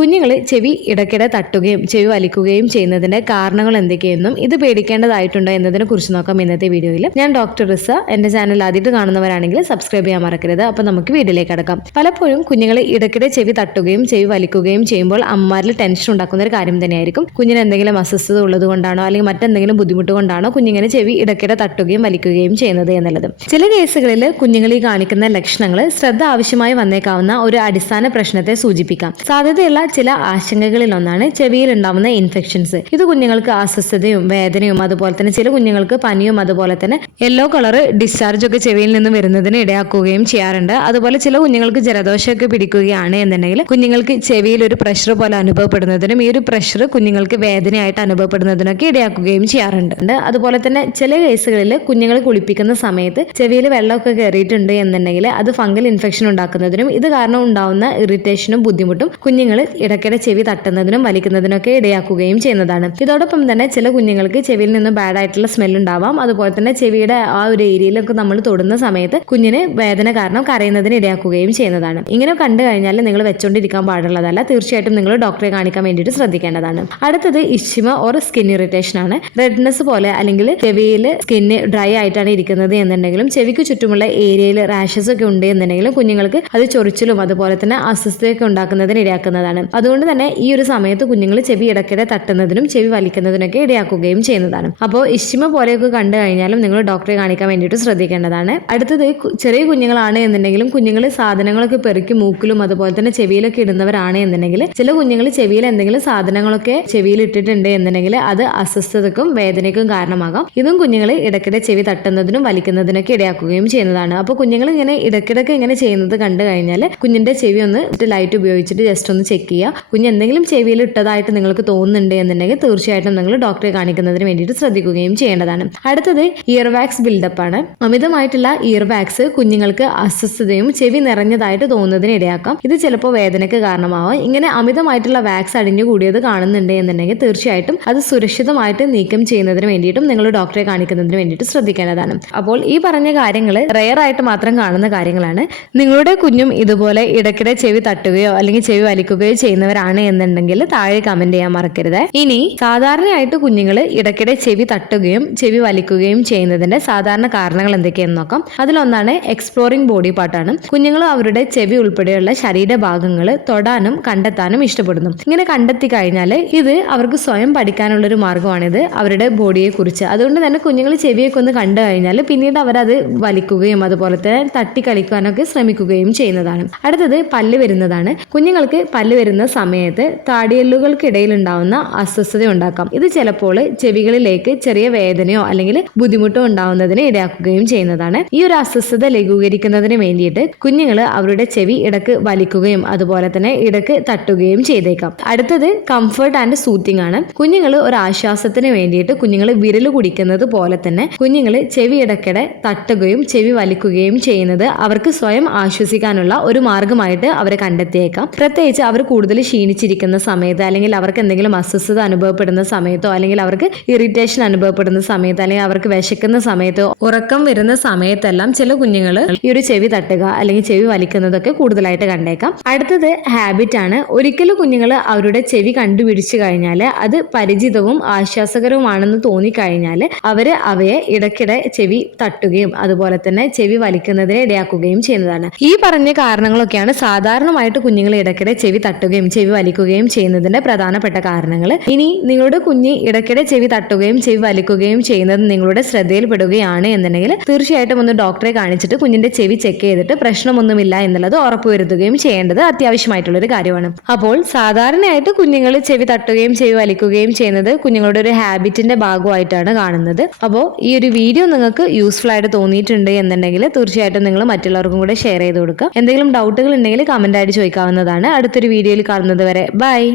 കുഞ്ഞുങ്ങൾ ചെവി ഇടയ്ക്കിടെ തട്ടുകയും ചെവി വലിക്കുകയും ചെയ്യുന്നതിന്റെ കാരണങ്ങൾ എന്തൊക്കെയെന്നും ഇത് പേടിക്കേണ്ടതായിട്ടുണ്ടോ എന്നതിനെ കുറിച്ച് നോക്കാം ഇന്നത്തെ വീഡിയോയിൽ ഞാൻ ഡോക്ടർ റിസ. എന്റെ ചാനൽ ആദ്യമായിട്ട് കാണുന്നവരാണെങ്കിൽ സബ്സ്ക്രൈബ് ചെയ്യാൻ മറക്കരുത്. അപ്പോൾ നമുക്ക് വീഡിയോയിലേക്ക് അടക്കാം പലപ്പോഴും കുഞ്ഞുങ്ങൾ ഇടയ്ക്കിടെ ചെവി തട്ടുകയും ചെവി വലിക്കുകയും ചെയ്യുമ്പോൾ അമ്മമാരിൽ ടെൻഷൻ ഉണ്ടാക്കുന്ന ഒരു കാര്യം തന്നെയായിരിക്കും. കുഞ്ഞിന് എന്തെങ്കിലും അസ്വസ്ഥത ഉള്ളത് കൊണ്ടാണോ അല്ലെങ്കിൽ മറ്റെന്തെങ്കിലും ബുദ്ധിമുട്ട് കൊണ്ടാണോ കുഞ്ഞിങ്ങനെ ചെവി ഇടയ്ക്കിടെ തട്ടുകയും വലിക്കുകയും ചെയ്യുന്നത് എന്നുള്ളത്. ചില കേസുകളിൽ കുഞ്ഞുങ്ങളിൽ കാണിക്കുന്ന ലക്ഷണങ്ങൾ ശ്രദ്ധ ആവശ്യമായി വന്നേക്കാവുന്ന ഒരു അടിസ്ഥാന പ്രശ്നത്തെ സൂചിപ്പിക്കാം. സാധ്യതയുള്ള ചില ആശങ്കകളിൽ ഒന്നാണ് ചെവിയിൽ ഉണ്ടാവുന്ന ഇൻഫെക്ഷൻസ് ഇത് കുഞ്ഞുങ്ങൾക്ക് അസ്വസ്ഥതയും വേദനയും അതുപോലെ തന്നെ ചില കുഞ്ഞുങ്ങൾക്ക് പനിയും അതുപോലെ തന്നെ യെല്ലോ കളർ ഡിസ്ചാർജ് ഒക്കെ ചെവിയിൽ നിന്ന് വരുന്നതിന് ഇടയാക്കുകയും ചെയ്യാറുണ്ട്. അതുപോലെ ചില കുഞ്ഞുങ്ങൾക്ക് ജലദോഷമൊക്കെ പിടിക്കുകയാണ് എന്നുണ്ടെങ്കിൽ കുഞ്ഞുങ്ങൾക്ക് ചെവിയിൽ ഒരു പ്രഷർ പോലെ അനുഭവപ്പെടുന്നതിനും ഈ ഒരു പ്രഷർ കുഞ്ഞുങ്ങൾക്ക് വേദനയായിട്ട് അനുഭവപ്പെടുന്നതിനൊക്കെ ഇടയാക്കുകയും ചെയ്യാറുണ്ട്. അതുപോലെ തന്നെ ചില കേസുകളിൽ കുഞ്ഞുങ്ങൾ കുളിപ്പിക്കുന്ന സമയത്ത് ചെവിയിൽ വെള്ളമൊക്കെ കയറിയിട്ടുണ്ട് എന്നുണ്ടെങ്കിൽ അത് ഫംഗൽ ഇൻഫെക്ഷൻ ഉണ്ടാക്കുന്നതിനും ഇത് കാരണം ഉണ്ടാവുന്ന ഇറിറ്റേഷനും ബുദ്ധിമുട്ടും കുഞ്ഞുങ്ങൾ ഇടയ്ക്കിടെ ചെവി തട്ടുന്നതിനും വലിക്കുന്നതിനൊക്കെ ഇടയാക്കുകയും ചെയ്യുന്നതാണ്. ഇതോടൊപ്പം തന്നെ ചില കുഞ്ഞുങ്ങൾക്ക് ചെവിയിൽ നിന്ന് ബാഡ് ആയിട്ടുള്ള സ്മെൽ ഉണ്ടാവാം. അതുപോലെ തന്നെ ചെവിയുടെ ആ ഒരു ഏരിയയിലൊക്കെ നമ്മൾ തൊടുന്ന സമയത്ത് കുഞ്ഞിന് വേദന കാരണം കരയുന്നതിന് ഇടയാക്കുകയും ചെയ്യുന്നതാണ്. ഇങ്ങനെ കണ്ടു കഴിഞ്ഞാൽ നിങ്ങൾ വെച്ചോണ്ടിരിക്കാൻ പാടുള്ളതല്ല. തീർച്ചയായിട്ടും നിങ്ങൾ ഡോക്ടറെ കാണിക്കാൻ വേണ്ടിയിട്ട് ശ്രദ്ധിക്കേണ്ടതാണ്. അടുത്തത് ഇഷിമ ഓർ സ്കിൻ ഇറിറ്റേഷൻ ആണ്. റെഡ്നെസ് പോലെ അല്ലെങ്കിൽ ചെവിയിൽ സ്കിന്ന് ഡ്രൈ ആയിട്ടാണ് ഇരിക്കുന്നത് എന്നുണ്ടെങ്കിലും ചെവിക്ക് ചുറ്റുമുള്ള ഏരിയയിൽ റാഷസ് ഒക്കെ ഉണ്ട് എന്നുണ്ടെങ്കിലും കുഞ്ഞുങ്ങൾക്ക് അത് ചൊറിച്ചിലും അതുപോലെ തന്നെ അസ്വസ്ഥതയൊക്കെ ഉണ്ടാക്കുന്നതിന് ഇടയാക്കുന്നതാണ്. അതുകൊണ്ട് തന്നെ ഈ ഒരു സമയത്ത് കുഞ്ഞുങ്ങൾ ചെവി ഇടയ്ക്കിടെ തട്ടുന്നതിനും ചെവി വലിക്കുന്നതിനൊക്കെ ഇടയാക്കുകയും ചെയ്യുന്നതാണ്. അപ്പോൾ ഇഷ്ടിമ പോലെയൊക്കെ കണ്ടു കഴിഞ്ഞാലും നിങ്ങൾ ഡോക്ടറെ കാണിക്കാൻ വേണ്ടിയിട്ട് ശ്രദ്ധിക്കേണ്ടതാണ്. അടുത്തത് ചെറിയ കുഞ്ഞുങ്ങളാണ് എന്നുണ്ടെങ്കിലും കുഞ്ഞുങ്ങൾ സാധനങ്ങളൊക്കെ പെറുക്കി മൂക്കിലും അതുപോലെ തന്നെ ചെവിയിലൊക്കെ ഇടുന്നവരാണ് എന്നുണ്ടെങ്കിൽ ചില കുഞ്ഞുങ്ങൾ ചെവിയിൽ എന്തെങ്കിലും സാധനങ്ങളൊക്കെ ചെവിയിൽ ഇട്ടിട്ടുണ്ട് എന്നുണ്ടെങ്കിൽ അത് അസ്വസ്ഥതക്കും വേദനയ്ക്കും കാരണമാകാം. ഇതും കുഞ്ഞുങ്ങൾ ഇടയ്ക്കിടെ ചെവി തട്ടുന്നതിനും വലിക്കുന്നതിനൊക്കെ ഇടയാക്കുകയും ചെയ്യുന്നതാണ്. അപ്പോൾ കുഞ്ഞുങ്ങൾ ഇങ്ങനെ ഇടയ്ക്കിടയ്ക്ക് ഇങ്ങനെ ചെയ്യുന്നത് കണ്ടു കഴിഞ്ഞാൽ കുഞ്ഞിന്റെ ചെവി ഒന്ന് ലൈറ്റ് ഉപയോഗിച്ചിട്ട് ജസ്റ്റ് ഒന്ന് ചെക്ക് ചെയ്യുക കുഞ്ഞ് എന്തെങ്കിലും ചെവിയിൽ ഇട്ടതായിട്ട് നിങ്ങൾക്ക് തോന്നുന്നുണ്ട് എന്നുണ്ടെങ്കിൽ തീർച്ചയായിട്ടും നിങ്ങൾ ഡോക്ടറെ കാണിക്കുന്നതിന് വേണ്ടിയിട്ട് ശ്രദ്ധിക്കുകയും ചെയ്യേണ്ടതാണ്. അടുത്തത് ഇയർ വാക്സ് ബിൽഡപ്പ് ആണ്. അമിതമായിട്ടുള്ള ഇയർ വാക്സ് കുഞ്ഞുങ്ങൾക്ക് അസ്വസ്ഥതയും ചെവി നിറഞ്ഞതായിട്ട് തോന്നുന്നതിന് ഇടയാക്കാം. ഇത് ചിലപ്പോൾ വേദനയ്ക്ക് കാരണമാവാം. ഇങ്ങനെ അമിതമായിട്ടുള്ള വാക്സ് അടിഞ്ഞു കൂടിയത് കാണുന്നുണ്ട് എന്നുണ്ടെങ്കിൽ തീർച്ചയായിട്ടും അത് സുരക്ഷിതമായിട്ട് നീക്കം ചെയ്യുന്നതിന് വേണ്ടിയിട്ടും നിങ്ങൾ ഡോക്ടറെ കാണിക്കുന്നതിന് വേണ്ടിയിട്ട് ശ്രദ്ധിക്കേണ്ടതാണ്. അപ്പോൾ ഈ പറഞ്ഞ കാര്യങ്ങൾ റെയർ ആയിട്ട് മാത്രം കാണുന്ന കാര്യങ്ങളാണ്. നിങ്ങളുടെ കുഞ്ഞും ഇതുപോലെ ഇടയ്ക്കിടെ ചെവി തട്ടുകയോ അല്ലെങ്കിൽ ചെവി വലിക്കുകയോ ചെയ്യുന്നവരാണ് എന്നുണ്ടെങ്കിൽ താഴെ കമന്റ് ചെയ്യാൻ മറക്കരുത്. ഇനി സാധാരണയായിട്ട് കുഞ്ഞുങ്ങൾ ഇടയ്ക്കിടെ ചെവി തട്ടുകയും ചെവി വലിക്കുകയും ചെയ്യുന്നതിന്റെ സാധാരണ കാരണങ്ങൾ എന്തൊക്കെയെന്ന് നോക്കാം. അതിലൊന്നാണ് എക്സ്പ്ലോറിംഗ് ബോഡി പാർട്ടാണ് കുഞ്ഞുങ്ങൾ അവരുടെ ചെവി ഉൾപ്പെടെയുള്ള ശരീരഭാഗങ്ങൾ തൊടാനും കണ്ടെത്താനും ഇഷ്ടപ്പെടുന്നു. ഇങ്ങനെ കണ്ടെത്തി കഴിഞ്ഞാൽ ഇത് അവർക്ക് സ്വയം പഠിക്കാനുള്ള ഒരു മാർഗമാണിത് അവരുടെ ബോഡിയെ കുറിച്ച്. അതുകൊണ്ട് തന്നെ കുഞ്ഞുങ്ങൾ ചെവിയൊക്കെ ഒന്ന് കണ്ടു കഴിഞ്ഞാൽ പിന്നീട് അവരത് വലിക്കുകയും അതുപോലെ തന്നെ തട്ടി കളിക്കാനൊക്കെ ശ്രമിക്കുകയും ചെയ്യുന്നതാണ്. അടുത്തത് പല്ല് വരുന്നതാണ്. കുഞ്ഞുങ്ങൾക്ക് പല്ല് വരുന്ന സമയത്ത് താടിയല്ലുകൾക്കിടയിൽ ഉണ്ടാവുന്ന അസ്വസ്ഥത ഉണ്ടാക്കാം ഇത് ചിലപ്പോൾ ചെവികളിലേക്ക് ചെറിയ വേദനയോ അല്ലെങ്കിൽ ബുദ്ധിമുട്ടോ ഉണ്ടാവുന്നതിന് ഇടയാക്കുകയും ചെയ്യുന്നതാണ്. ഈ ഒരു അസ്വസ്ഥത ലഘൂകരിക്കുന്നതിന് വേണ്ടിയിട്ട് കുഞ്ഞുങ്ങൾ അവരുടെ ചെവി ഇടയ്ക്ക് വലിക്കുകയും അതുപോലെ തന്നെ ഇടയ്ക്ക് തട്ടുകയും ചെയ്തേക്കാം. അടുത്തത് കംഫർട്ട് ആൻഡ് സൂത്തിങ് ആണ്. കുഞ്ഞുങ്ങൾ ഒരു ആശ്വാസത്തിന് വേണ്ടിയിട്ട് കുഞ്ഞുങ്ങൾ വിരൽ കുടിക്കുന്നത് പോലെ തന്നെ കുഞ്ഞുങ്ങൾ ചെവി ഇടയ്ക്കിടെ തട്ടുകയും ചെവി വലിക്കുകയും ചെയ്യുന്നത് അവർക്ക് സ്വയം ആശ്വസിക്കാനുള്ള ഒരു മാർഗമായിട്ട് അവർ കണ്ടെത്തിയേക്കാം. പ്രത്യേകിച്ച് അവർ കൂടുതൽ ക്ഷീണിച്ചിരിക്കുന്ന സമയത്ത് അല്ലെങ്കിൽ അവർക്ക് എന്തെങ്കിലും അസ്വസ്ഥത അനുഭവപ്പെടുന്ന സമയത്തോ അല്ലെങ്കിൽ അവർക്ക് ഇറിറ്റേഷൻ അനുഭവപ്പെടുന്ന സമയത്ത് അല്ലെങ്കിൽ അവർക്ക് വിശക്കുന്ന സമയത്തോ ഉറക്കം വരുന്ന സമയത്തെല്ലാം ചില കുഞ്ഞുങ്ങൾ ഈ ഒരു ചെവി തട്ടുക അല്ലെങ്കിൽ ചെവി വലിക്കുന്നതൊക്കെ കൂടുതലായിട്ട് കണ്ടേക്കാം. അടുത്തത് ഹാബിറ്റ് ആണ്. ഒരിക്കലും കുഞ്ഞുങ്ങൾ അവരുടെ ചെവി കണ്ടുപിടിച്ചു കഴിഞ്ഞാൽ അത് പരിചിതവും ആശ്വാസകരവുമാണെന്ന് തോന്നിക്കഴിഞ്ഞാൽ അവർ അവയെ ഇടയ്ക്കിടെ ചെവി തട്ടുകയും അതുപോലെ തന്നെ ചെവി വലിക്കുന്നതിനെ ഇടയാക്കുകയും ചെയ്യുന്നതാണ്. ഈ പറഞ്ഞ കാരണങ്ങളൊക്കെയാണ് സാധാരണമായിട്ട് കുഞ്ഞുങ്ങൾ ഇടയ്ക്കിടെ ചെവി തട്ടുകയും ചെവി വലിക്കുകയും ചെയ്യുന്നതിന്റെ പ്രധാനപ്പെട്ട കാരണങ്ങൾ ഇനി നിങ്ങളുടെ കുഞ്ഞ് ഇടയ്ക്കിടെ ചെവി തട്ടുകയും ചെവി വലിക്കുകയും ചെയ്യുന്നത് നിങ്ങളുടെ ശ്രദ്ധയിൽപ്പെടുകയാണ് എന്നുണ്ടെങ്കിൽ തീർച്ചയായിട്ടും ഒന്ന് ഡോക്ടറെ കാണിച്ചിട്ട് കുഞ്ഞിന്റെ ചെവി ചെക്ക് ചെയ്തിട്ട് പ്രശ്നമൊന്നുമില്ല എന്നുള്ളത് ഉറപ്പുവരുത്തുകയും ചെയ്യേണ്ടത് അത്യാവശ്യമായിട്ടുള്ള ഒരു കാര്യമാണ്. അപ്പോൾ സാധാരണയായിട്ട് കുഞ്ഞുങ്ങൾ ചെവി തട്ടുകയും ചെവി വലിക്കുകയും ചെയ്യുന്നത് കുഞ്ഞുങ്ങളുടെ ഒരു ഹാബിറ്റിന്റെ ഭാഗമായിട്ടാണ് കാണുന്നത്. അപ്പോൾ ഈ ഒരു വീഡിയോ നിങ്ങൾക്ക് യൂസ്ഫുൾ ആയിട്ട് തോന്നിയിട്ടുണ്ട് എന്നുണ്ടെങ്കിൽ തീർച്ചയായിട്ടും നിങ്ങൾ മറ്റുള്ളവർക്കും കൂടെ ഷെയർ ചെയ്ത് കൊടുക്കുക. എന്തെങ്കിലും ഡൗട്ടുകൾ ഉണ്ടെങ്കിൽ കമന്റ് ആയിട്ട് ചോദിക്കാവുന്നതാണ്. അടുത്തൊരു വീഡിയോയിൽ കാണുന്നത് വരെ. ബൈ